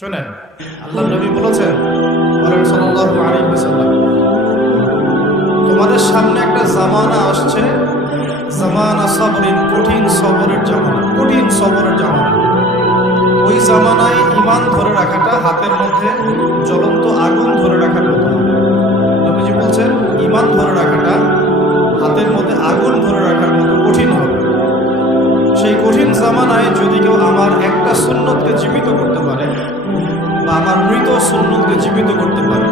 শুনেন, আল্লাহ নবী বলেছেন সাল্লাল্লাহু আলাইহি ওয়াসাল্লাম, তোমাদের সামনে একটা জামানা আসছে, জামানা সবরিন, কঠিন সবরের জামানা, কঠিন সবরের জামানা। ওই জামানায় ঈমান ধরে রাখাটা হাতের মধ্যে জ্বলন্ত আগুন ধরে রাখার মতো। নবীজি বলছেন ঈমান ধরে রাখাটা হাতের মধ্যে আগুন ধরে রাখার মতো কঠিন হবে। সেই কঠিন জামানায় যদি কেউ আমার একটা সুন্নতকে জীবিত করতে পারে, বা আমার মৃত সুন্নতকে জীবিত করতে পারে,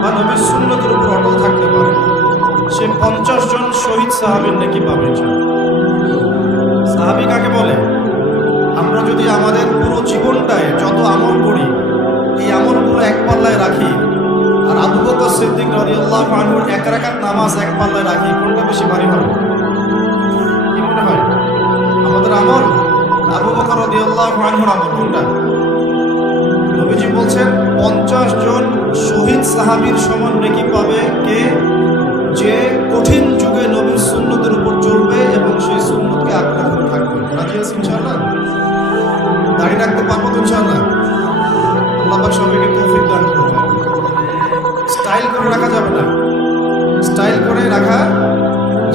বা নবীর সুন্নতের উপর অটল থাকতে পারে, সে 50 জন শহীদ সাহাবীর নেকি পাবে। সাহাবী কাকে বলে? আমরা যদি আমাদের পুরো জীবনটায় যত আমল করি, এই আমলগুলো এক পাল্লায় রাখি, আর আবু বকর সিদ্দিক রাদিয়াল্লাহু আনহুর এক রাকাত নামাজ এক পাল্লায় রাখি, কোনটা বেশি ভারী হবে? কি মনে হয়? আমাদের আমল আবু বকর রাদিয়াল্লাহু আনহুর আমল কোনটা? নবীজি বলছেন 50 জন শহীদ সাহাবীর সমান নেকি পাবে কে? যে কঠিন যুগে নবীর সুন্নতের উপর চলবে এবং সেই সুন্নতকে আঁকড়ে ধরে থাকবে। রাজি আছি ইনশাআল্লাহ? দাড়ি রাখতে পারবো তো ইনশাআল্লাহ? আল্লাহ পাক সবাইকে তৌফিক দান করুন। স্টাইল করে রাখা যাবে না, স্টাইল করে রাখা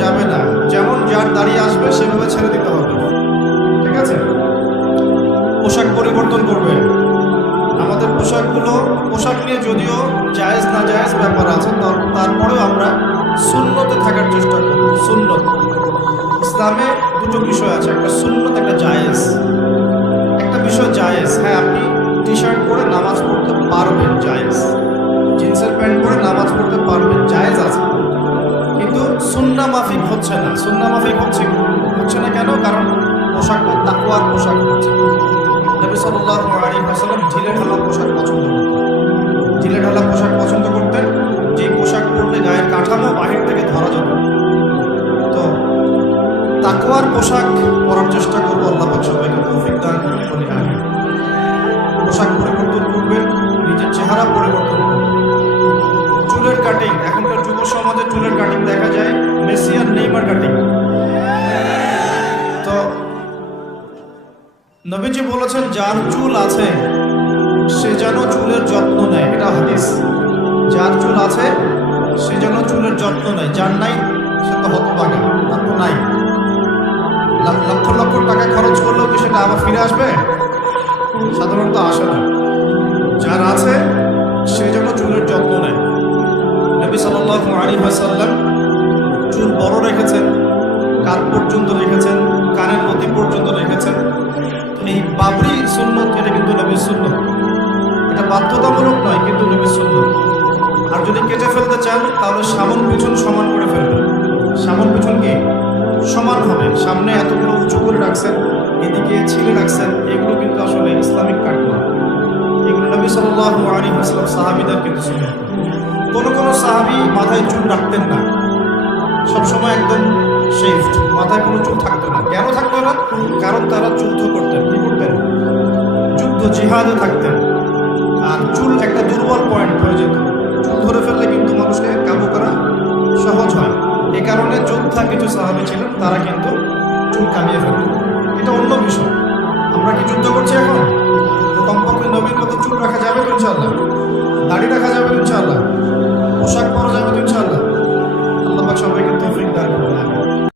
যাবে না। যেমন যার দাড়ি আসবে সেভাবে ছেড়ে দিতে হবে, ঠিক আছে? পোশাক পরিবর্তন করবে। আমাদের পোশাক নিয়ে যদিও জায়েজ না জায়েজ ব্যাপার আছে, তারপরেও আমরা সুন্নতে থাকার চেষ্টা করব। সুন্নত, ইসলামে দুটো বিষয় আছে, একটা সুন্নত, একটা জায়েজ। একটা বিষয় জায়েজ, হ্যাঁ আপনি টি শার্ট পরে নামাজ পড়তে পারবেন, জায়েজ। জিন্সের প্যান্ট পরে নামাজ পড়তে পারবেন, জায়েজ আছে। কিন্তু সুন্নাহ মাফিক হচ্ছে না। সুন্নাহ মাফিক হচ্ছে না কেন? কারণ পোশাকটা তাকওয়ার পোশাক হচ্ছে। নবী সাল্লাল্লাহু আলাইহি ওয়াসাল্লাম ঢিলেঢালা পোশাক পছন্দ করতেন। ঢিলেঢালা পোশাক পছন্দ করতেন, যে পোশাক পরলে গায়ের কাঠামো বাহির থেকে ধরা যেত। তো তাকওয়ার পোশাক পরার চেষ্টা করবো। আল্লাহ পাক সবাইকে তৌফিক দান করুন, বলি আমিন। পোশাক পরিবর্তন করবেন, নিজের চেহারা পরিবর্তন করবেন। চুলের কাটিং, এখনকার যুব সমাজে চুলের কাটিং দেখা যায় মেসি আর নেইমার কাটিং। তো নবীজি বলেছেন যার চুল আছে সে যেন চুলের যত্ন নেয়, এটা হাদিস। যার চুল আছে সে যেন চুলের যত্ন নেয়, যার নাই সে তো হতভাগা, তার তো নাই। লক্ষ লক্ষ টাকা খরচ করলেও কি সেটা আবার ফিরে আসবে? সাধারণত আসে না। যার আছে সে যেন চুলের যত্ন নেয়। নবী সাল্লাল্লাহু আলাইহি ওয়াসাল্লাম চুল বড় রেখেছেন, কান পর্যন্ত রেখেছেন, কানের নতি পর্যন্ত রেখেছেন। এই বাবরি সুন্নত, এটা কিন্তু নবীর সুন্নত। এটা বাধ্যতামূলক নয়, কিন্তু নবীর সুন্নত। আর যদি কেটে ফেলতে চান তাহলে সামন পিছন সমান করে ফেলবেন। সামন পিছন কি সমান হবে? সামনে এতগুলো উঁচু করে রাখছেন, এদিকে ছিলে রাখছেন, এগুলো কিন্তু আসলে ইসলামিক কাট নয়। এগুলো নবী সাল্লাল্লাহু আলাইহি ওয়াসাল্লাম সাহাবীদের কিন্তু ছিলেন। কোনো সাহাবী মাথায় চুল রাখতেন না, সবসময় একদম শেভড, মাথায় কোনো চুল থাকতো না। কেন থাকতো না? কারণ তারা যুদ্ধ করতেন। কি করতেন? যুদ্ধ, জিহাদে থাকতেন। আর চুল একটা দুর্বল পয়েন্ট হয়ে যেত। চুল ধরে ফেললে কিন্তু মানুষকে কাবু করা সহজ হয়। এ কারণে যোদ্ধা কিছু সাহাবী ছিলেন, তারা কিন্তু চুল কামিয়ে ফেলত। এটা অন্য বিষয়। আমরা কি যুদ্ধ করছি এখন? তো কমপক্ষে নবীর মতো চুল রাখা যাবে তো ইনশাআল্লাহ? দাড়ি রাখা যাবে তো ইনশাআল্লাহ? পোশাক পরা যাবে তো ইনশাআল্লাহ?